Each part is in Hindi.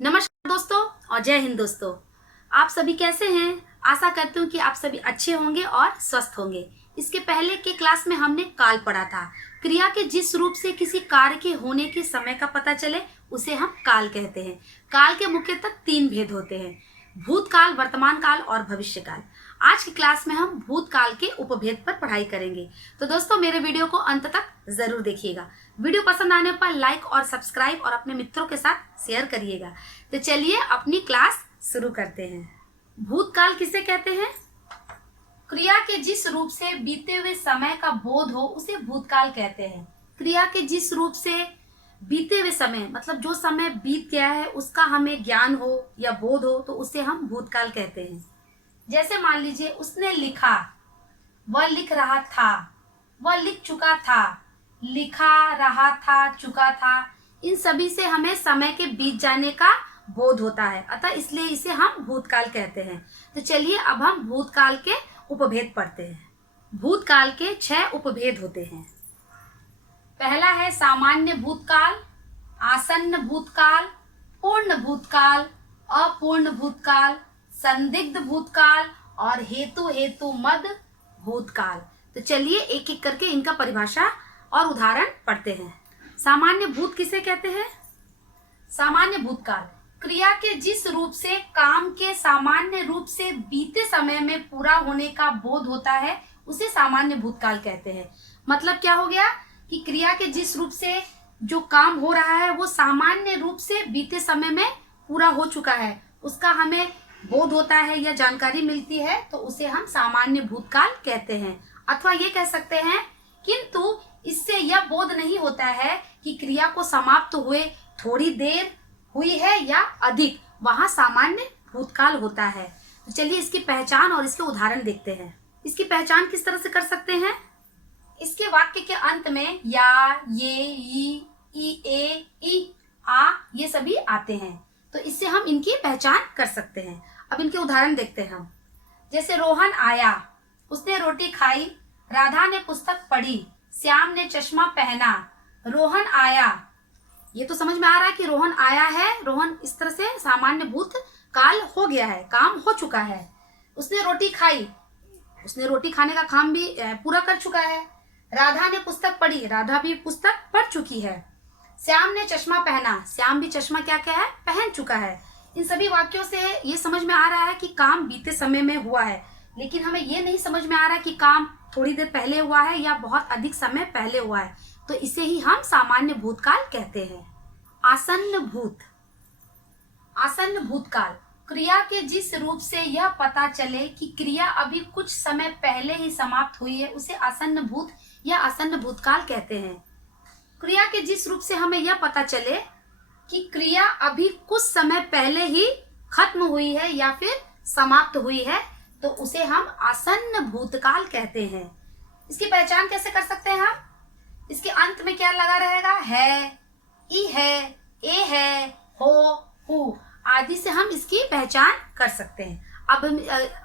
नमस्कार दोस्तों और जय हिंद दोस्तों। आप सभी कैसे हैं? आशा करती हूँ कि आप सभी अच्छे होंगे और स्वस्थ होंगे। इसके पहले के क्लास में हमने काल पढ़ा था। क्रिया के जिस रूप से किसी कार्य के होने के समय का पता चले उसे हम काल कहते हैं। काल के मुख्यतः 3 भेद होते हैं: भूतकाल, वर्तमान काल और भविष्य काल। आज की क्लास में हम भूतकाल के उपभेद पर पढ़ाई करेंगे। तो दोस्तों मेरे वीडियो को अंत तक जरूर देखिएगा। वीडियो पसंद आने पर लाइक और सब्सक्राइब और अपने मित्रों के साथ शेयर करिएगा। तो चलिए अपनी क्लास शुरू करते हैं। भूतकाल किसे कहते हैं? क्रिया के जिस रूप से बीते हुए समय का बोध हो उसे भूतकाल कहते हैं। क्रिया के जिस रूप से बीते हुए समय मतलब जो समय बीत गया है उसका हमें ज्ञान हो या बोध हो तो उसे हम भूतकाल कहते हैं। जैसे मान लीजिए उसने लिखा, वह लिख रहा था, वह लिख चुका था, लिखा रहा था, चुका था। इन सभी से हमें समय के बीत जाने का बोध होता है, अतः इसलिए इसे हम भूतकाल कहते हैं। तो चलिए अब हम भूतकाल के उपभेद पढ़ते हैं। भूतकाल के 6 उपभेद होते हैं। पहला है सामान्य भूतकाल, आसन्न भूतकाल, पूर्ण भूतकाल, अपूर्ण भूतकाल, संदिग्ध भूतकाल और हेतु मद भूतकाल। तो चलिए एक एक करके इनका परिभाषा और उदाहरण पढ़ते हैं। सामान्य भूत किसे कहते हैं? सामान्य भूतकाल क्रिया के जिस रूप से काम के सामान्य रूप से बीते समय में पूरा होने का बोध होता है उसे सामान्य भूतकाल कहते हैं। मतलब क्या हो गया कि क्रिया के जिस रूप से जो काम हो रहा है वो सामान्य रूप से बीते समय में पूरा हो चुका है, उसका हमें बोध होता है या जानकारी मिलती है तो उसे हम सामान्य भूतकाल कहते हैं। अथवा ये कह सकते हैं किंतु इससे यह बोध नहीं होता है कि क्रिया को समाप्त हुए थोड़ी देर हुई है या अधिक, वहां सामान्य भूतकाल होता है। तो चलिए इसकी पहचान और इसके उदाहरण देखते हैं। इसकी पहचान किस तरह से कर सकते हैं? इसके वाक्य के अंत में या, ये, ई, आ ये सभी आते हैं, तो इससे हम इनकी पहचान कर सकते हैं। अब इनके उदाहरण देखते हैं हम। जैसे रोहन आया, उसने रोटी खाई, राधा ने पुस्तक पढ़ी, श्याम ने चश्मा पहना, रोहन आया। ये तो समझ में आ रहा है कि रोहन आया है, रोहन इस तरह से सामान्य भूत काल हो गया है, काम हो चुका है। उसने रोटी खाई, उसने रोटी खाने का काम भी पूरा कर चुका है। राधा ने पुस्तक पढ़ी, राधा भी पुस्तक पढ़ चुकी है। श्याम ने चश्मा पहना, श्याम भी चश्मा क्या है, पहन चुका है। इन सभी वाक्यों से ये समझ में आ रहा है कि काम बीते समय में हुआ है, लेकिन हमें ये नहीं समझ में आ रहा है कि काम थोड़ी देर पहले हुआ है या बहुत अधिक समय पहले हुआ है, तो इसे ही हम सामान्य भूतकाल कहते हैं। आसन्न भूत, आसन्न भूतकाल क्रिया के जिस रूप से यह पता चले कि क्रिया अभी कुछ समय पहले ही समाप्त हुई है उसे आसन्न भूत या आसन्न भूतकाल कहते हैं। क्रिया के जिस रूप से हमें यह पता चले कि क्रिया अभी कुछ समय पहले ही खत्म हुई है या फिर समाप्त हुई है तो उसे हम आसन्न भूतकाल कहते हैं। इसकी पहचान कैसे कर सकते हैं हम? इसके अंत में क्या लगा रहेगा? है, ई है, ए है, हो, हु आदि से हम इसकी पहचान कर सकते हैं।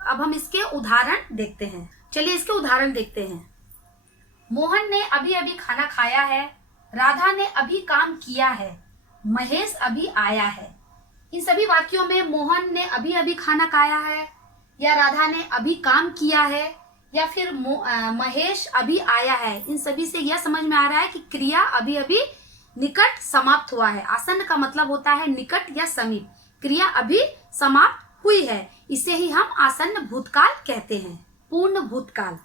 अब हम इसके उदाहरण देखते हैं। चलिए इसके उदाहरण देखते हैं। मोहन ने अभी अभी खाना खाया है, राधा ने अभी काम किया है, महेश अभी आया है। इन सभी वाक्यों में मोहन ने अभी अभी खाना खाया है या राधा ने अभी काम किया है या फिर महेश अभी आया है, इन सभी से यह समझ में आ रहा है कि क्रिया अभी अभी निकट समाप्त हुआ है। आसन्न का मतलब होता है निकट या समीप, क्रिया अभी समाप्त हुई है, इसे ही हम आसन्न भूतकाल कहते हैं। पूर्ण भूतकाल,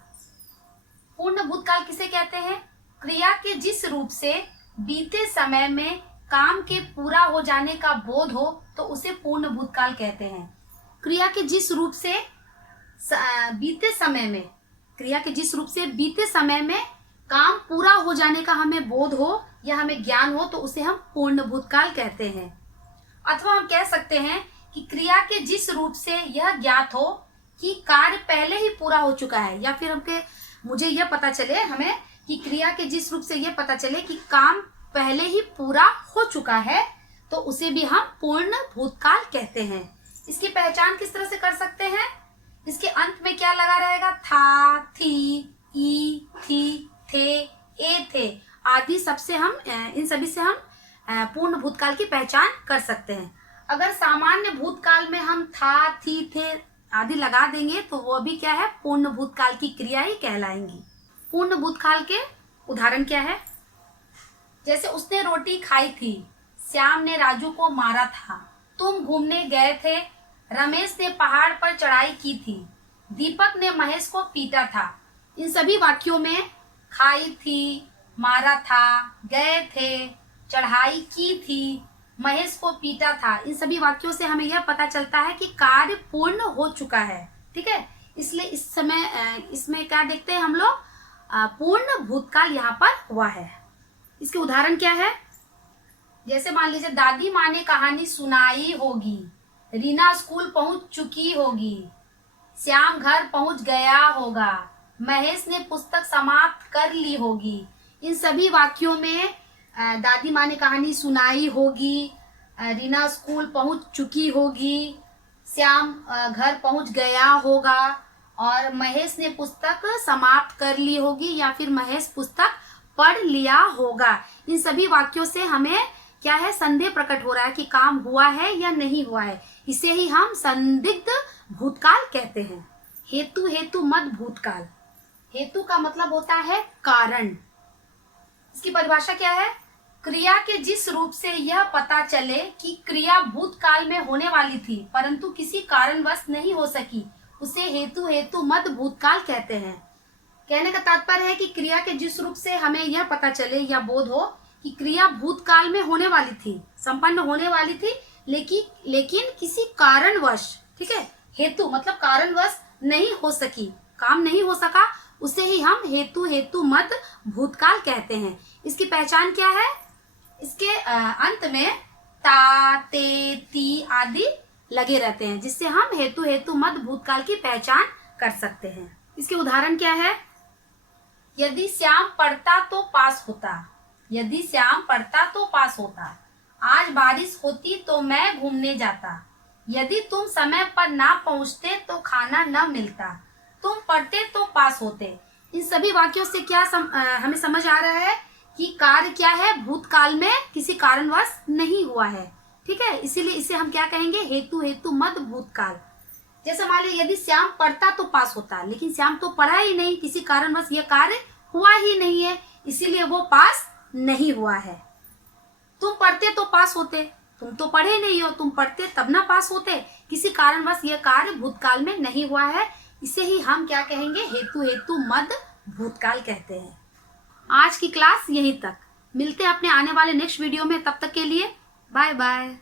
पूर्ण भूतकाल किसे कहते हैं? क्रिया के जिस रूप से बीते समय में काम के पूरा हो जाने का बोध हो तो उसे पूर्ण भूतकाल कहते हैं। क्रिया के जिस रूप से बीते समय में, क्रिया के जिस रूप से बीते समय में काम पूरा हो जाने का हमें बोध हो या हमें ज्ञान हो तो उसे हम पूर्ण भूतकाल कहते हैं। अथवा हम कह सकते हैं कि क्रिया के जिस रूप से यह ज्ञात हो कि कार्य पहले ही पूरा हो चुका है या फिर मुझे यह पता चले हमें कि क्रिया के जिस रूप से यह पता चले कि काम पहले ही पूरा हो चुका है तो उसे भी हम पूर्ण भूतकाल कहते हैं। इसकी पहचान किस तरह से कर सकते हैं? इसके अंत में क्या लगा रहेगा? था, थी, ई, थी, थे, ए थे आदि सबसे हम इन सभी से हम पूर्ण भूतकाल की पहचान कर सकते हैं। अगर सामान्य भूतकाल में हम था, थी, थे आदि लगा देंगे तो वो भी क्या है, पूर्ण भूतकाल की क्रिया ही कहलाएंगी। पूर्ण भूतकाल के उदाहरण क्या है? जैसे उसने रोटी खाई थी, श्याम ने राजू को मारा था, तुम घूमने गए थे, रमेश ने पहाड़ पर चढ़ाई की थी, दीपक ने महेश को पीटा था। इन सभी वाक्यों में खाई थी, मारा था, गए थे, चढ़ाई की थी, महेश को पीटा था, इन सभी वाक्यों से हमें यह पता चलता है कि कार्य पूर्ण हो चुका है। ठीक है, इसलिए इस समय इसमें क्या देखते हैं हम लोग, पूर्ण भूतकाल यहाँ पर हुआ है। इसके उदाहरण क्या है? जैसे मान लीजिए दादी माँ ने कहानी सुनाई होगी, रीना स्कूल पहुंच चुकी होगी, श्याम घर पहुंच गया होगा, महेश ने पुस्तक समाप्त कर ली होगी। इन सभी वाक्यों में दादी माँ ने कहानी सुनाई होगी, रीना स्कूल पहुंच चुकी होगी, श्याम घर पहुंच गया होगा और महेश ने पुस्तक समाप्त कर ली होगी या फिर महेश पुस्तक पढ़ लिया होगा। इन सभी वाक्यों से हमें क्या है, संदेह प्रकट हो रहा है कि काम हुआ है या नहीं हुआ है। इसे ही हम संदिग्ध भूतकाल कहते हैं। हेतु हेतु मत भूतकाल। हेतु का मतलब होता है कारण। इसकी परिभाषा क्या है? क्रिया के जिस रूप से यह पता चले कि क्रिया भूतकाल में होने वाली थी परंतु किसी कारणवश नहीं हो सकी, उसे हेतु हेतु मत भूतकाल कहते हैं। कहने का तात्पर्य है कि क्रिया के जिस रूप से हमें यह पता चले या बोध हो कि क्रिया भूतकाल में होने वाली थी, संपन्न होने वाली थी, लेकिन किसी कारणवश, ठीक है, हेतु मतलब कारणवश नहीं हो सकी, काम नहीं हो सका, उसे ही हम हेतु हेतु मत भूतकाल कहते हैं। इसकी पहचान क्या है? इसके अंत में ता, ते, ती आदि लगे रहते हैं जिससे हम हेतु हेतु मत भूतकाल की पहचान कर सकते हैं। इसके उदाहरण क्या है? यदि श्याम पढ़ता तो पास होता, यदि श्याम पढ़ता तो पास होता, आज बारिश होती तो मैं घूमने जाता, यदि तुम समय पर ना पहुंचते तो खाना न मिलता, तुम पढ़ते तो पास होते। इन सभी वाक्यों से क्या हमें समझ आ रहा है कि कार्य क्या है, भूतकाल में किसी कारणवश नहीं हुआ है। ठीक है, इसीलिए इसे हम क्या कहेंगे, हेतु हेतु मत भूतकाल। जैसे मान लीजिए यदि श्याम पढ़ता तो पास होता, लेकिन श्याम तो पढ़ा ही नहीं, किसी कारणवश यह कार्य हुआ ही नहीं है, इसीलिए वो पास नहीं हुआ है। तुम पढ़ते तो पास होते, तुम तो पढ़े नहीं हो, तुम पढ़ते तब ना पास होते, किसी कारणवश यह कार्य भूतकाल में नहीं हुआ है, इसे ही हम क्या कहेंगे, हेतु हेतु मद भूतकाल कहते हैं। आज की क्लास यहीं तक, मिलते हैं अपने आने वाले नेक्स्ट वीडियो में, तब तक के लिए बाय बाय।